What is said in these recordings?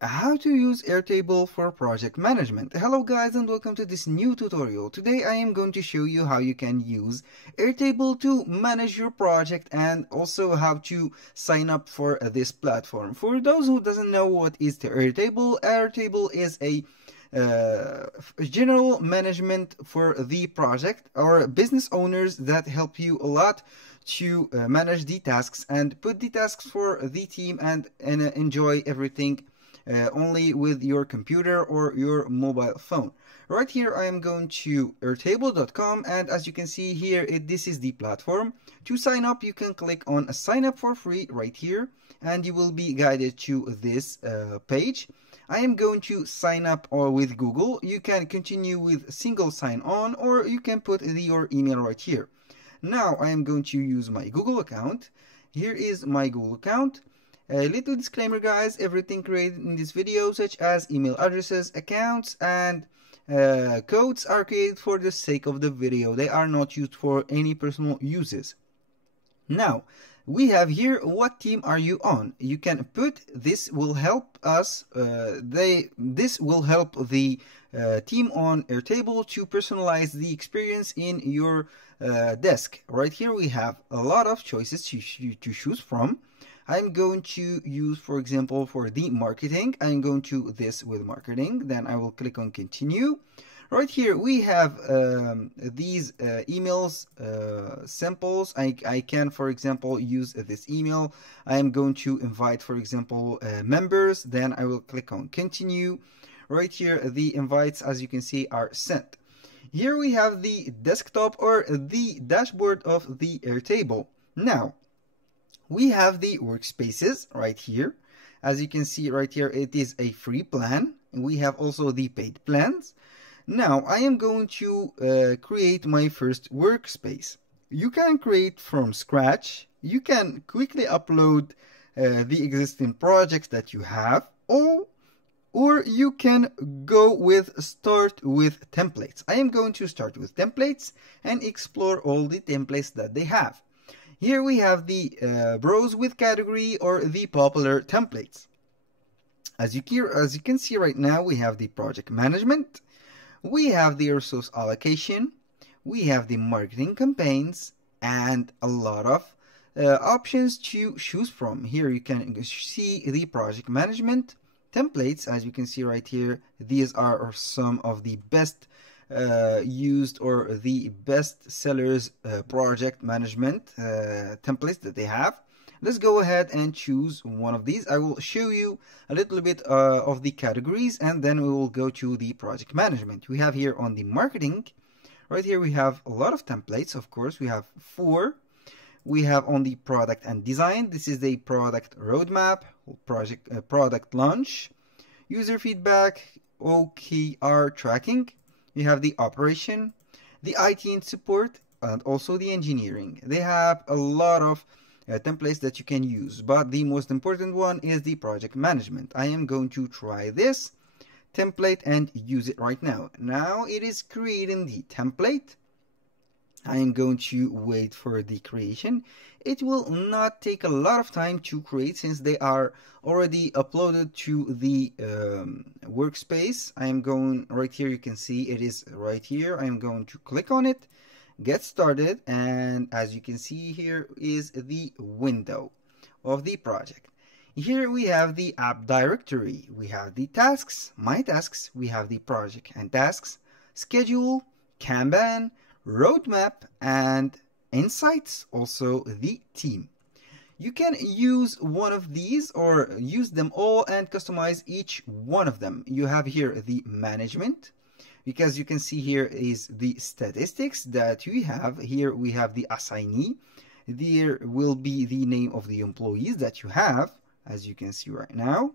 How to use Airtable for project management. Hello guys and welcome to this new tutorial. Today I am going to show you how you can use Airtable to manage your project and also how to sign up for this platform. For those who doesn't know what is the Airtable, Airtable is a general management for the project or business owners that help you a lot to manage the tasks and put the tasks for the team and enjoy everything only with your computer or your mobile phone. Right here I am going to airtable.com, and as you can see here this is the platform. To sign up you can click on sign up for free right here and you will be guided to this page. I am going to sign up with Google. You can continue with single sign on or you can put your email right here. Now I am going to use my Google account. Here is my Google account. A little disclaimer guys, everything created in this video such as email addresses, accounts and codes are created for the sake of the video. They are not used for any personal uses. Now we have here, what team are you on? You can put, this will help us, this will help the team on Airtable to personalize the experience in your desk. Right here we have a lot of choices to choose from. I'm going to use, for example, for the marketing, I'm going to this with marketing, then I will click on continue. Right here we have these emails samples. I can, for example, use this email. I am going to invite, for example, members, then I will click on continue. Right here the invites, as you can see, are sent. Here we have the desktop or the dashboard of the Airtable. Now we have the workspaces right here. As you can see right here, it is a free plan. We have also the paid plans. Now I am going to create my first workspace. You can create from scratch. You can quickly upload the existing projects that you have, or you can go with start with templates. I am going to start with templates and explore all the templates that they have. Here we have the browse with category or the popular templates. As you can see right now, we have the project management, we have the resource allocation, we have the marketing campaigns, and a lot of options to choose from. Here you can see the project management templates. As you can see right here, these are some of the best used or the best sellers project management templates that they have. Let's go ahead and choose one of these. I will show you a little bit of the categories and then we will go to the project management. We have here on the marketing, right here we have a lot of templates. Of course we have 4. We have on the product and design, this is the product roadmap, product launch, user feedback, OKR tracking. You have the operation, the IT and support, and also the engineering. They have a lot of templates that you can use, but the most important one is the project management. I am going to try this template and use it right now. Now it is creating the template. I am going to wait for the creation. It will not take a lot of time to create since they are already uploaded to the workspace. I am going right here, you can see it is right here. I am going to click on it, get started, and as you can see here is the window of the project. Here we have the app directory, we have the tasks, my tasks, we have the project and tasks, schedule, Kanban, roadmap, and insights, also the team. You can use one of these or use them all and customize each one of them. You have here the management, because you can see here is the statistics that we have. Here we have the assignee. There will be the name of the employees that you have, as you can see right now,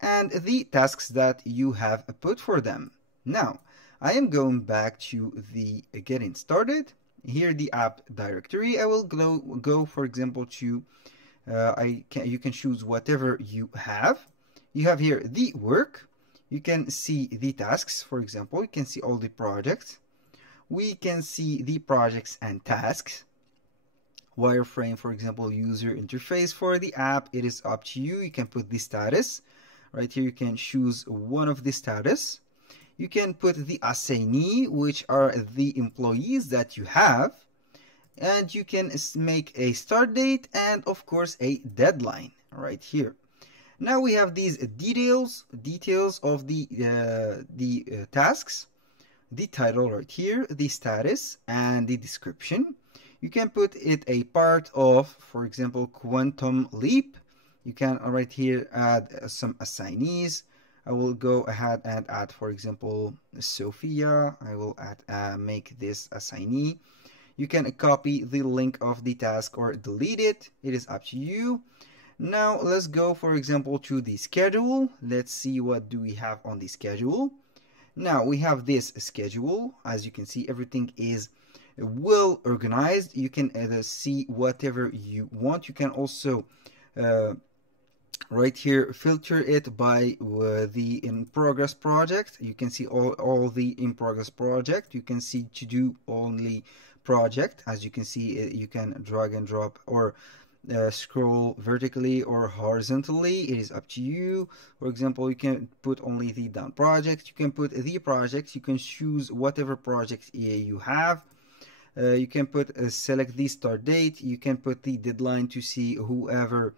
and the tasks that you have put for them. Now I am going back to the getting started. Here the app directory. I will go for example to you can choose whatever you have. You have here the work. You can see the tasks, for example. You can see all the projects. We can see the projects and tasks. Wireframe, for example, user interface for the app. It is up to you. You can put the status. Right here you can choose one of the status. You can put the assignee, which are the employees that you have, and you can make a start date and of course a deadline right here. Now we have these details of the tasks, the title right here, the status, and the description. You can put it a part of, for example, quantum leap. You can right here add some assignees. I will go ahead and add, for example, Sophia. I will add make this assignee. You can copy the link of the task or delete it. It is up to you. Now let's go, for example, to the schedule. Let's see what do we have on the schedule. Now we have this schedule. As you can see, everything is well organized. You can see whatever you want. You can also right here filter it by the in progress project. You can see all the in progress project. You can see to do only project. As you can see, you can drag and drop or scroll vertically or horizontally. It is up to you. For example, you can put only the done project. You can put the projects. You can choose whatever project you have. You can put select the start date. You can put the deadline to see whoever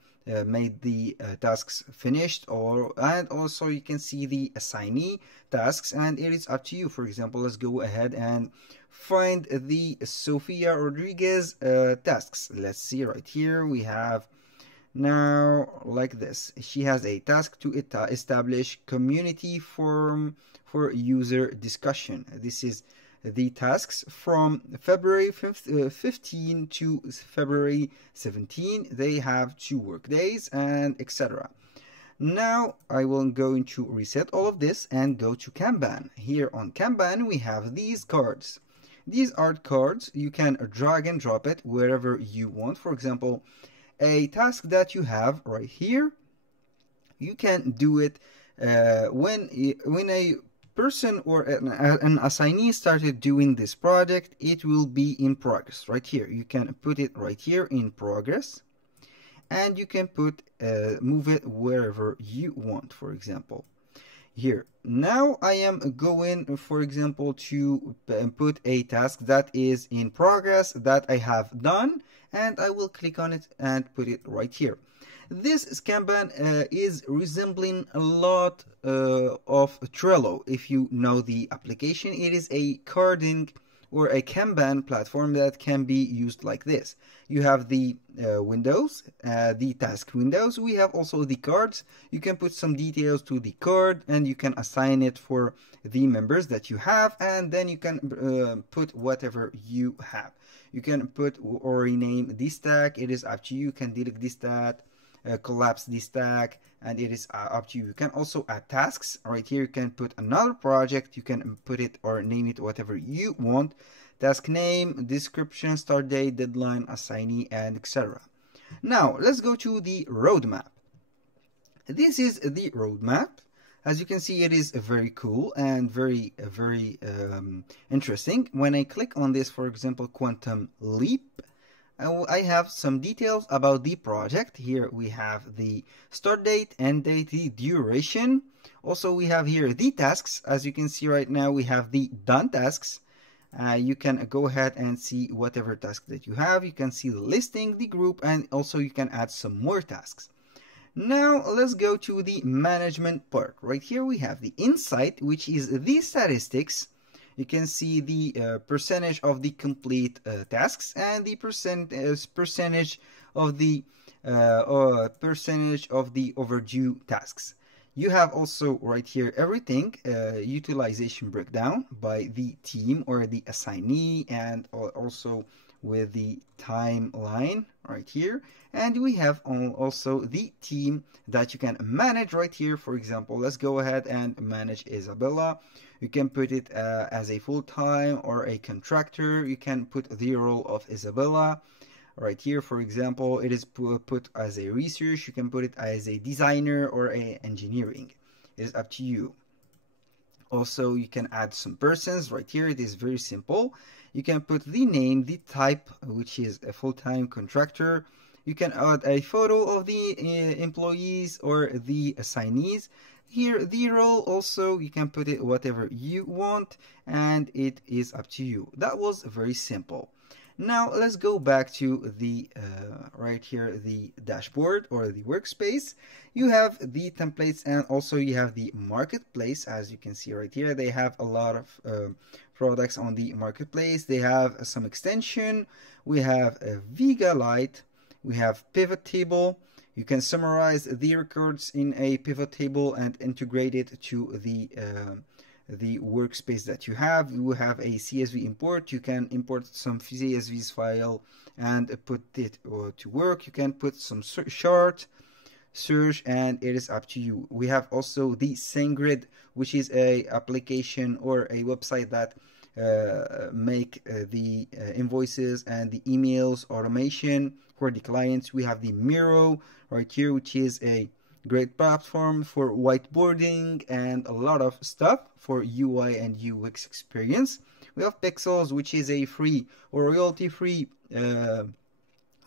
made the tasks finished, and also you can see the assignee tasks, and it is up to you. For example, let's go ahead and find the Sofia Rodriguez tasks. Let's see right here. We have now like this. She has a task to establish community forum for user discussion. This is the tasks from February 15 to February 17. They have 2 work days and etc. Now I will go into reset all of this and go to Kanban. Here on Kanban we have these cards. These are cards. You can drag and drop it wherever you want. For example, a task that you have right here, you can do it when a person or an assignee started doing this project. It will be in progress right here. You can put it right here in progress, and you can put move it wherever you want. For example, here now I am going, for example, to put a task that is in progress that I have done, and I will click on it and put it right here. This Kanban is resembling a lot of Trello. If you know the application, it is a carding or a Kanban platform that can be used like this. You have the windows, the task windows. We have also the cards. You can put some details to the card and you can assign it for the members that you have, and then you can put whatever you have. You can put or rename this tag. It is up to you. You can delete this tag, collapse this tag, and it is up to you. You can also add tasks. Right here you can put another project. You can put it or name it whatever you want. Task name, description, start date, deadline, assignee, and etc. Now let's go to the roadmap. This is the roadmap. As you can see, it is very cool and very interesting. When I click on this, for example, quantum leap, I have some details about the project. Here we have the start date, end date, the duration. Also we have here the tasks. As you can see right now, we have the done tasks. You can go ahead and see whatever task that you have. You can see the listing, the group, and also you can add some more tasks. Now let's go to the management part. Right here we have the insight, which is the statistics. You can see the percentage of the complete tasks and the percentage of the overdue tasks. You have also right here everything, utilization breakdown by the team or the assignee, and also with the timeline right here. And we have also the team that you can manage right here. For example, let's go ahead and manage Isabella. You can put it as a full-time or a contractor. You can put the role of Isabella right here. For example, it is put as a research. You can put it as a designer or a engineering. It is up to you. Also, you can add some persons right here. It is very simple. You can put the name, the type, which is a full-time contractor, You can add a photo of the employees or the assignees. Here, the role also, you can put it whatever you want, and it is up to you. That was very simple. Now let's go back to the right here, the dashboard or the workspace. You have the templates, and also you have the marketplace. As you can see right here, they have a lot of products on the marketplace. They have some extension. We have a Vega Lite. We have pivot table. You can summarize the records in a pivot table and integrate it to the workspace that you have. You have a CSV import. You can import some CSV file and put it to work. You can put some chart, search, and it is up to you. We have also the SendGrid, which is a application or a website that make the invoices and the emails automation for the clients. We have the Miro right here, which is a great platform for whiteboarding and a lot of stuff for UI and UX experience. We have Pixels, which is a free or royalty-free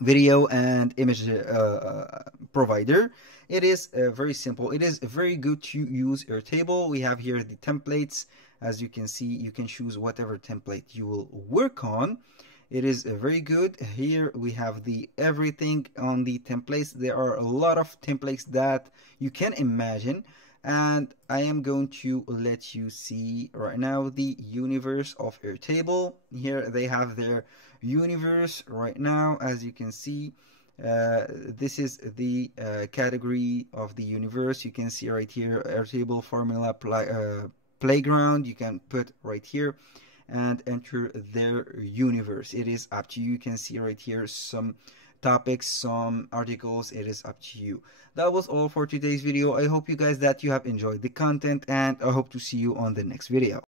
video and image provider. It is very simple. It is very good to use Airtable. We have here the templates. As you can see, you can choose whatever template you will work on. It is very good. Here we have the everything on the templates. There are a lot of templates that you can imagine, and I am going to let you see right now the universe of Airtable. Here they have their universe right now. As you can see, this is the category of the universe. You can see right here Airtable formula playground. You can put right here and enter their universe. It is up to you. You can see right here some topics, some articles. It is up to you. That was all for today's video. I hope you guys that you have enjoyed the content, and I hope to see you on the next video.